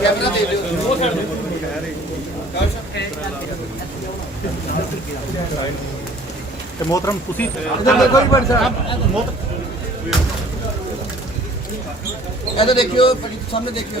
Camera दे दो मोहतरम ਤੁਸੀਂ ਇਹ ਤਾਂ ਦੇਖਿਓ ਸਾਹਮਣੇ ਦੇਖਿਓ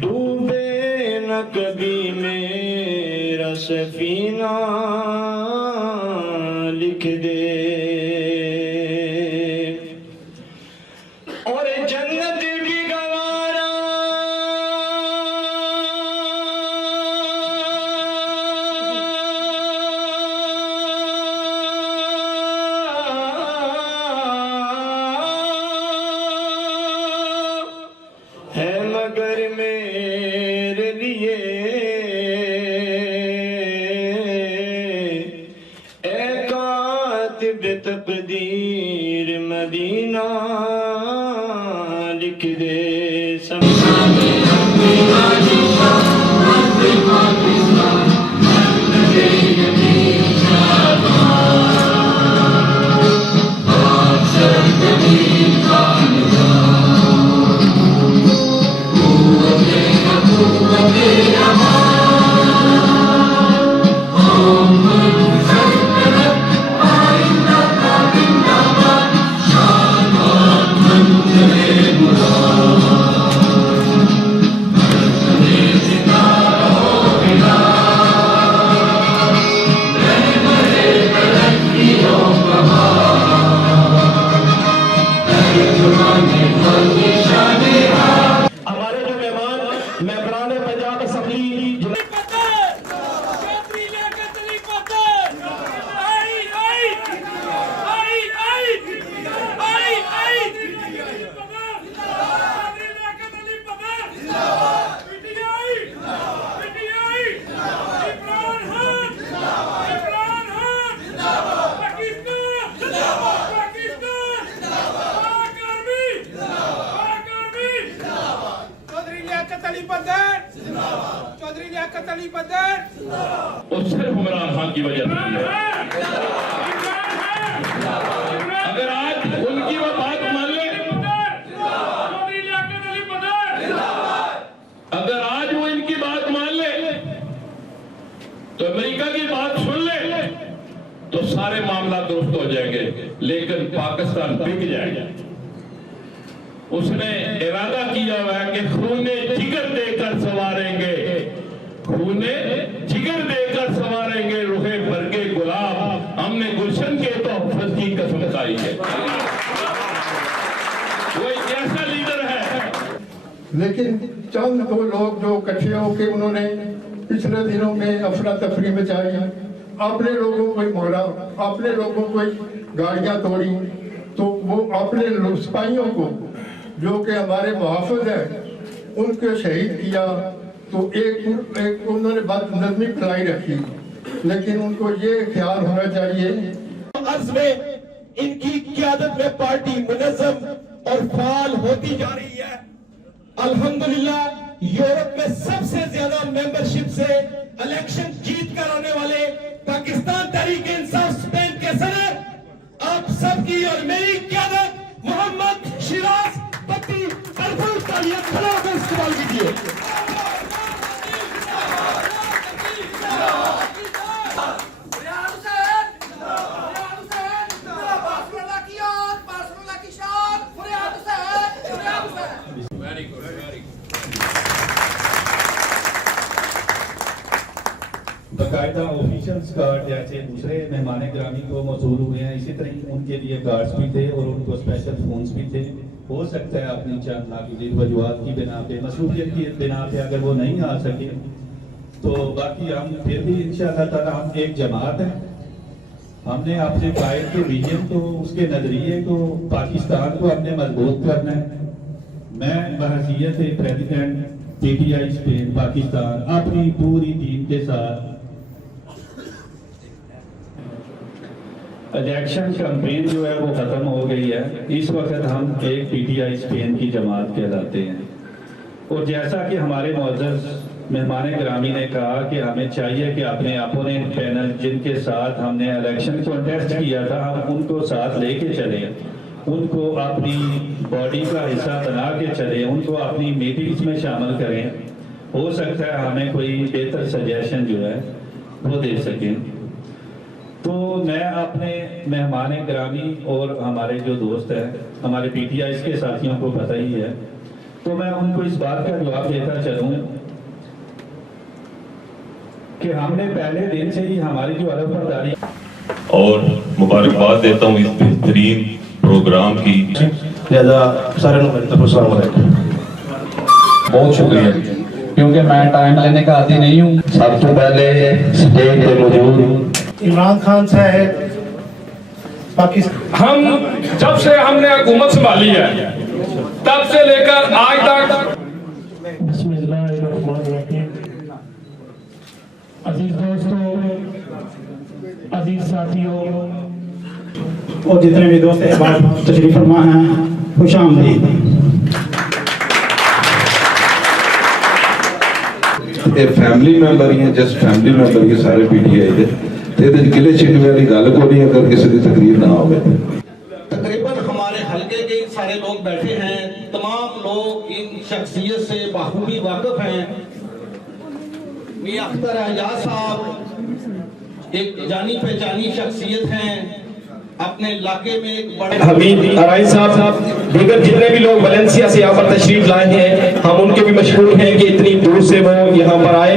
डूबे न कभी मेरा सफीना लिख दे और जन्नत भी गवारा है मगर मेरे लिए ए कातिब तकदीर मदीना लिख दे हमारे जो मेहमान मेंबरान पंजाब असेंबली चौधरी लियाकत अली बदर और सिर्फ इमरान खान की वजह से है। अगर आज उनकी वो बात मान ले, चौधरी लियाकत अली बदर अगर आज वो इनकी बात मान ले तो अमेरिका की बात सुन ले तो सारे मामला दुरुस्त हो जाएंगे, लेकिन पाकिस्तान बिक जाएगा। उसने इरादा किया हुआ है कि खूने जिगर देकर संवारेंगे, खूने जिगर देकर संवारेंगे रुखे भर के गुलाब, हमने गुलशन के तोहफत की कसम खाई है। वो एक ऐसा लीडर है। लेकिन चंद दो लोग जो इकट्ठे होकर उन्होंने पिछले दिनों में अफरा तफरी मचाई, अपने लोगों को ही मारा, अपने लोगों को ही गाड़ियां तोड़ी, तो वो अपने सिपाहियों को जो कि हमारे मुहाफिज हैं उनको शहीद किया। तो एक उन्होंने बदनज़मी फैलाई रखी, लेकिन उनको ये ख्याल होना चाहिए अर्ज में इनकी क़यादत में पार्टी मुनज़्ज़म और फाल होती जा रही है। अल्हम्दुलिल्लाह यूरोप में सबसे ज्यादा मेंबरशिप से इलेक्शन जीत कर आने वाले पाकिस्तान तहरीक इंसाफ स्पेन के सदर आप सबकी और मेरी क़यादत मोहम्मद शिराज पत्ती भरपूर तालियां खड़ा होकर इस्तेमाल कीजिए। बाकायदा ऑफिशियल्स कार्ड जैसे दूसरे मेहमान ग्रामी को मौजूद हुए हैं, इसी तरह उनके लिए कार्ड्स भी थे और उनको स्पेशल फोन्स भी थे। हो सकता है अपनी चंद नागुज़ीर वजूहात की बिना पे, मसरूफियत की बिना पे अगर वो नहीं आ सके तो बाकी हम फिर भी इंशाअल्लाह ताला हम एक जमात है। हमने अपने कायद के विजन को, उसके नजरिए को, पाकिस्तान को हमने मजबूत करना है। मैं बहसीयत प्रेसिडेंट पीटीआई स्पेन पाकिस्तान अपनी पूरी टीम के साथ इलेक्शन कैंपेन जो है वो खत्म हो गई है। इस वक्त हम एक पीटीआई स्पेन की जमात कहलाते हैं और जैसा कि हमारे मुअज़्ज़ज़ मेहमान गिरामी ने कहा कि हमें चाहिए कि अपने अपोनेंट पैनल जिनके साथ हमने इलेक्शन कॉन्टेस्ट किया था हम उनको साथ लेके चलें, उनको अपनी बॉडी का हिस्सा बना के चलें, उनको अपनी मीटिंग्स में शामिल करें। हो सकता है हमें कोई बेहतर सजेशन जो है वो दे सकें। तो मैं अपने मेहमान गिरामी और हमारे जो दोस्त हैं हमारे पीटीआई के साथियों को पता ही है, तो मैं उनको इस बात का जवाब देता चलूं कि हमने पहले दिन से ही हमारी जो अलग और मुबारकबाद देता हूँ इस बेहतरीन प्रोग्राम की। बहुत शुक्रिया क्योंकि मैं टाइम लेने का आदी नहीं हूँ। सब तो पहले स्टेज पे मौजूद इमरान खान साहब पाकिस्तान, हम जब से हमने हुकूमत संभाली है तब से लेकर आज तक अजीज दोस्तों, अजीज साथियों और जितने भी दोस्त एक बार तशरीफ फरमा हैं, खुश आमदीद। फैमिली मैंबर ही जस्ट फैमिली मैंबर ही सारे पीटीआई दे गिले शिकवे वाली गल को नहीं अगर किसी की तकरीर ना हो। तकरीबन हमारे हल्के के सारे लोग बैठे हैं, तमाम लोग इन शख्सियत से बखूबी वाकिफ हैं। मियां अख्तर एजाज साहब एक जानी पहचानी शख्सियत हैं, अपने इलाके में एक बड़े हमीद अराई साहब, दीगर जितने भी लोग वलेंसिया से यहाँ पर तशरीफ लाए हैं हम उनके भी मशकूर हैं कि इतनी दूर से वो यहाँ पर आए।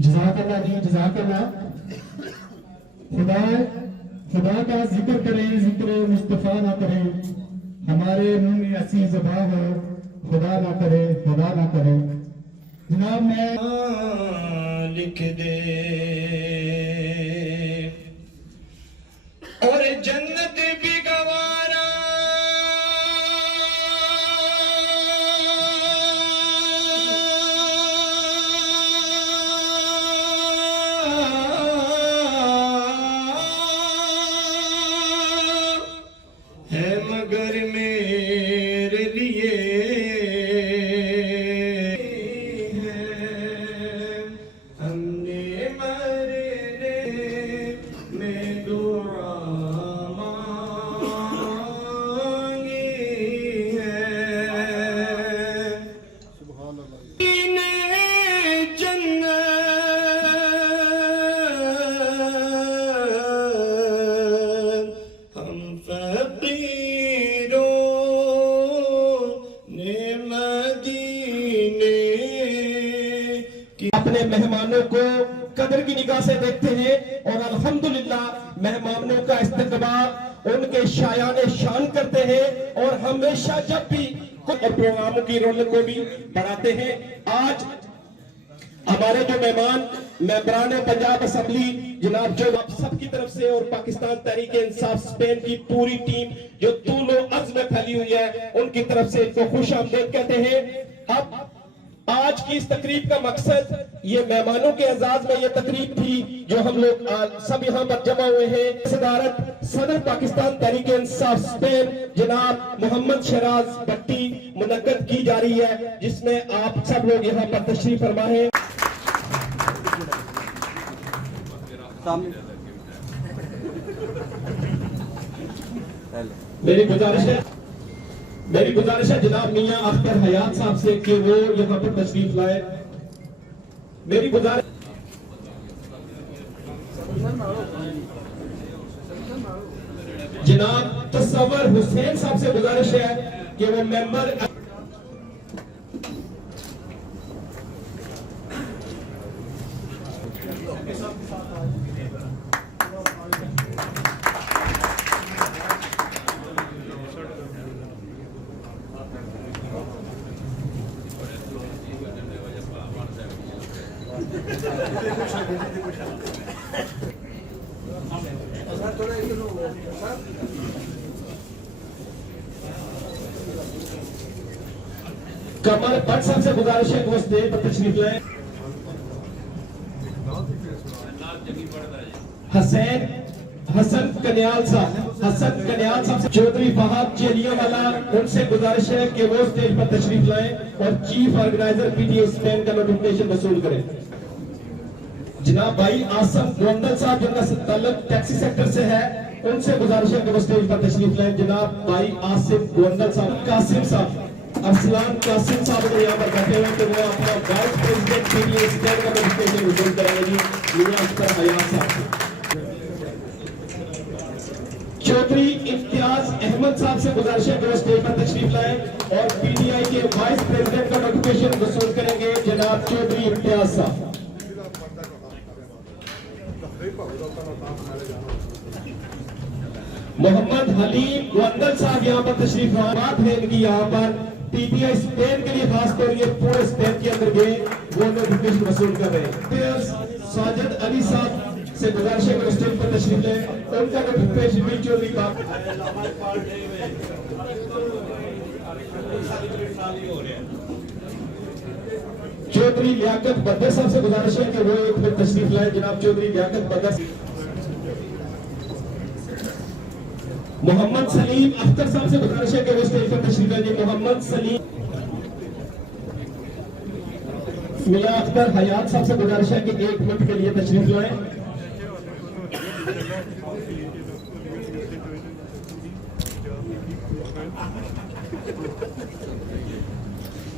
जज़ाकल्लाह जी, जज़ाकल्लाह। खुदा का जिक्र करें, जिक्र मुस्तफ़ा ना करें, हमारे मुंह में ऐसी ज़बान हो खुदा ना करे, खुदा ना करे। जनाब मैं लिख दे और जन्नत भी गवारा है मगर मेरे लिए हमने मरने में दुआ मांगी है। जन्नत हम फकीरों ने मदीने की। अपने मेहमानों को कदर की निगाह से देखते हैं और अल्हम्दुलिल्लाह मेहमानों का इस्तकबाल उनके शायाने शान करते हैं और हमेशा जब भी और प्रोग्रामों की रौनक को भी बढ़ाते हैं। आज हमारे जो मेहमान मेंबरान पंजाब असेंबली जनाब जो आप सबकी तरफ से और पाकिस्तान तहरीक इंसाफ स्पेन की पूरी टीम जो तूलो अर्ज में फैली हुई है उनकी तरफ से इनको खुश आमदीद कहते हैं। अब आज की इस तकरीब का मकसद ये मेहमानों के एजाज में ये तकरीब थी जो हम लोग सब यहाँ पर जमा हुए हैं। सदारत सदर पाकिस्तान तहरीक इंसाफ स्पेन जनाब मोहम्मद शहराज भट्टी मुनक्कद की जा रही है, जिसमें आप सब लोग यहाँ पर तशरीफ फरमा है। मेरी गुजारिश है जनाब मियां अख्तर हयात साहब से कि वो यहाँ पर तशरीफ लाए। मेरी गुजारिश जनाब तस्वर हुसैन साहब से गुजारिश है कि वो मेंबर कमल भट्ट साहब से गुजारिश है कि वो स्टेज पर तशरीफ लाएं। हसन कन्याल साहब से चौधरी फहाद चेलियावाला, उनसे गुजारिश है कि वो स्टेज पर तशरीफ लाएं और चीफ ऑर्गेनाइजर पीटीए स्पेन का नोटिफिकेशन वसूल करें। जनाब भाई आसम गोंदल साहब जिनका ताल्लुक टैक्सी सेक्टर से है, उनसे गुजारिश है कि वो स्टेज पर तशरीफ लाएं। जनाब भाई आसिफ गोंदल साहब, कासिम साहब, अरसलान कासिम साहब अगर यहाँ पर बैठे हुए तो वो अपना वाइस प्रेसिडेंट पीटीए स्पेन का नोटिफिकेशन वसूल करेंगे जी। मियां अख्तर हयात साहब। चौधरी इम्तियाज अहमद साहब से गुजारिश है कि वो स्टेज पर तशरीफ लाएं और पीटीआई के वाइस प्रेसिडेंट का नोटिफिकेशन वसूल करेंगे जनाब चौधरी इम्तियाज साहब। मोहम्मद हलीम गोंदल साहब यहाँ पर तशरीफ बात है इनकी यहाँ पर पीटीआई स्पेन के लिए खास तौर ये पूरे स्पेन के अंदर गए, वो नोटिफिकेशन वसूल कर रहे हैं। साजिद अली साहब से गुजारिश है कि स्टेज पर तशरीफ लें, उनका नोटिफिकेशन भी चौधरी का। चौधरी लियाकत बद्दर साहब से गुजारिश है कि वो एक फिर तशरीफ लाए। जनाब चौधरी लियाकत बद्दर। मोहम्मद सलीम अख्तर साहब से गुजारिश है कि वो स्टेज पर तशरीफ लाए। मोहम्मद सलीम। मियां अख्तर हयात साहब से गुजारिश है कि 1 मिनट के लिए तशरीफ लाएं।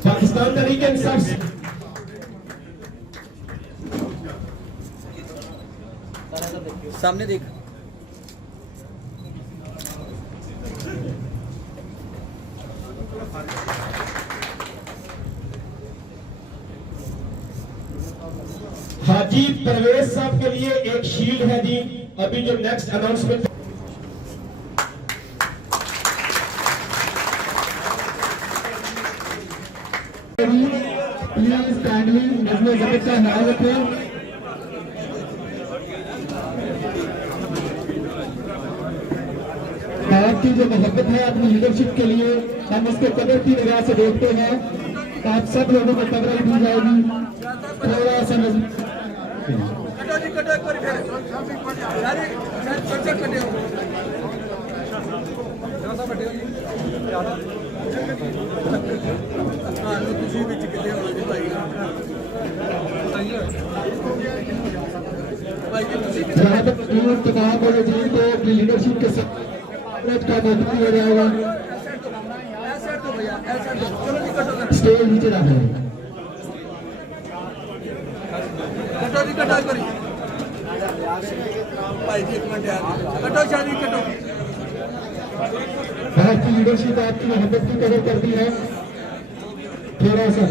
पाकिस्तान तहरीक इंसाफ सामने देख। हाजी परवेज साहब के लिए एक शील्ड है जी, अभी जो नेक्स्ट अनाउंसमेंट। प्लीज काइंडली नज़्म ज़ब्त का ख्याल रखें। आपकी जो मोहब्बत है अपनी लीडरशिप के लिए, हम उसको कदर की निगाह से देखते हैं। आप सब लोगों को कदर दी जाएगी। थोड़ा सा तमाम मौजूद को अपनी लीडरशिप के साथ का मौका दिया जाएगा। स्टेज नीचे रखा है। भारत की लीडरशिप आपकी मोहब्बत की कदर करती है। थोड़ा सा